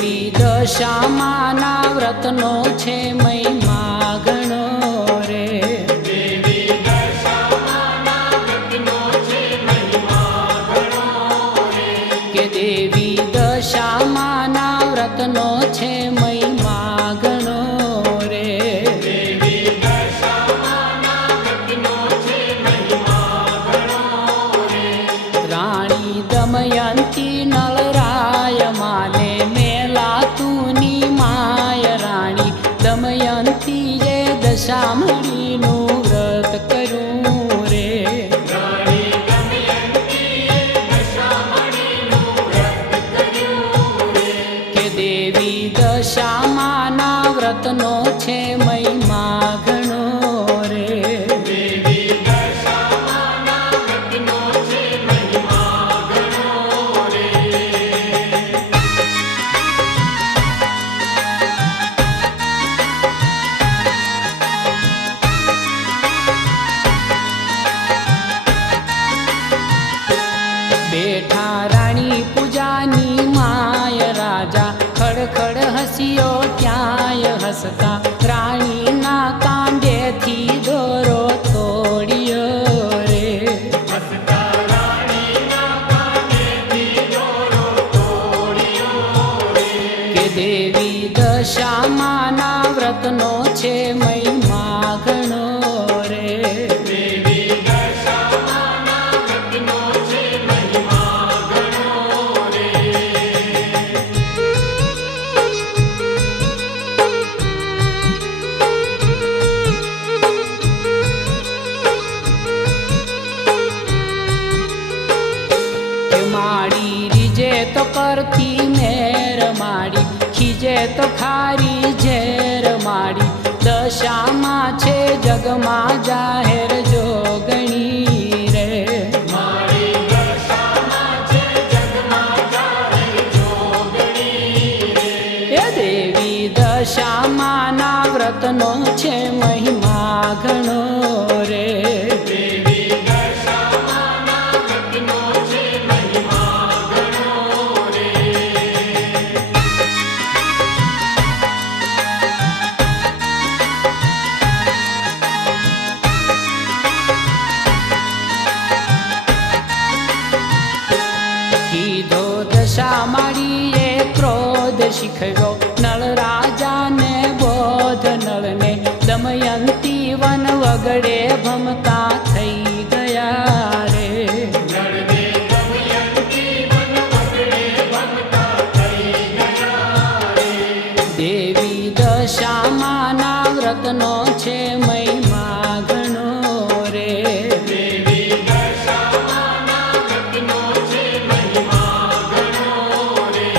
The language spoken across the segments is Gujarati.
દેવી દશામાના વ્રતનો છે મહિમા ઘણો રે. દેવી દશામાના વ્રતનો છે મહિમા ઘણો રે. કે દેવી દશામાના વ્રતનો છે મહિમા ઘણો રે. દેવી દશામાના વ્રતનો છે મહિમા ઘણો રે. રાણી દમયંતી નળરાય માને મેલાતુની માય. રાણી દમયંતી જે દશામણીનું વ્રત કર્યું રે. રાણી દમયંતીએ દશામણીનું વ્રત કર્યું રે. કે દેવી દશામાના વ્રતનો છે મહિમા ઘણો રે. દેવી દશામાના વ્રતનો છે મહિમા ઘણો રે. બેઠા રાણી પૂજાની માય. રાજા ખડખડ હસ્યો ત્યાંય હસતા. રાણીના કાંડેથી દોરો તોડ્યો રે. હસતા રાણીના કાંડેથી દોરો તોડ્યો રે. કે દેવી દશામાના વ્રતનો છે મહિમા ઘણો રે. દેવી દશામાના વ્રતનો છે મહિમા ઘણો રે. કે માડી રીજે તો કરતી મેર. માડી ખીજે તો ખારી ઝેર. માડી દશામાં છે જગમાં જાહેર જોગણી રે. મારી દશામાં છે જગમાં જાહેર જોગણી રે. એ દેવી દશામાના વ્રતનો છે મહિમા ઘણો રે. દેવી દશામાના વ્રતનો છે મહિમા ઘણો રે. કીધો દશામાળીએ ક્રોધ શીખવ્યો. નળ રાજાને બોધ. નળને દમયંતી વન વગડે ભમતા થઈ ગયા રે. નળને દમયંતી વન વગડે ભમતા થઈ ગયા રે. દેવી દશામાના વ્રતનો છે મહિમા ઘણો રે. દેવી દશામાના વ્રતનો છે મહિમા ઘણો રે.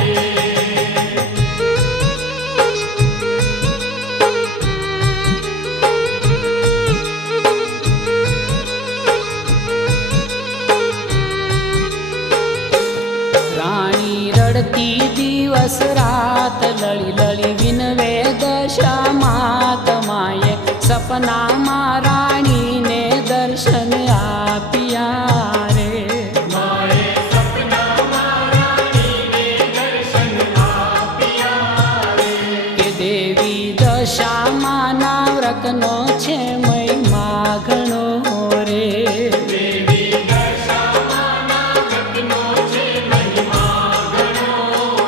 રાણી રડતી દિવસ રાત. લળી લળી વિનવે દશામાત માએ. સપનામાં રાણીને દર્શન આપ્યા રે. માએ સપનામાં રાણીને દર્શન આપ્યા રે. કે દેવી દશામાના વ્રતનો છે મહિમા ઘણો રે. દેવી દશામાના વ્રતનો છે મહિમા ઘણો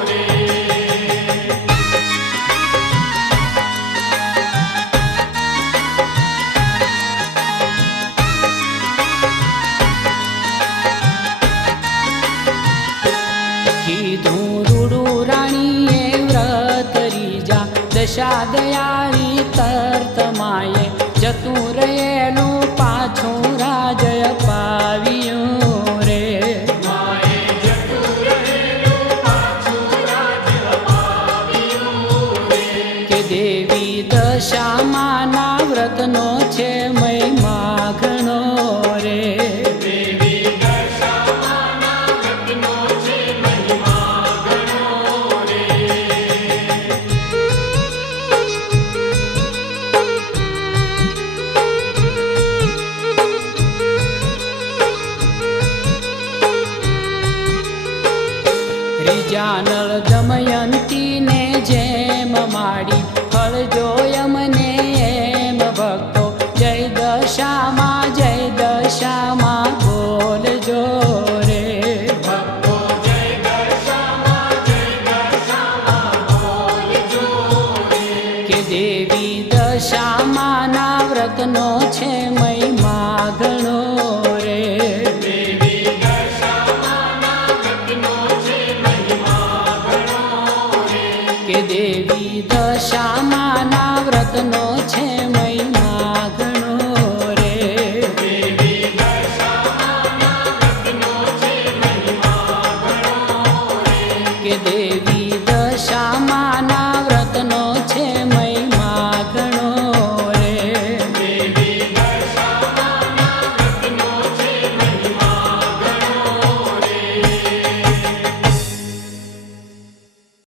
રે. કીધું રૂડું રાણીએ વ્રત રીજા. દશા દયાળી તર્ત માએ. જતું રહેલું પાછું રાજય પાવ્યું રે. માએ જતું રહેલું પાછું રાજ અપાવ્યું રે. કે દેવી દશામાના વ્રતનો છે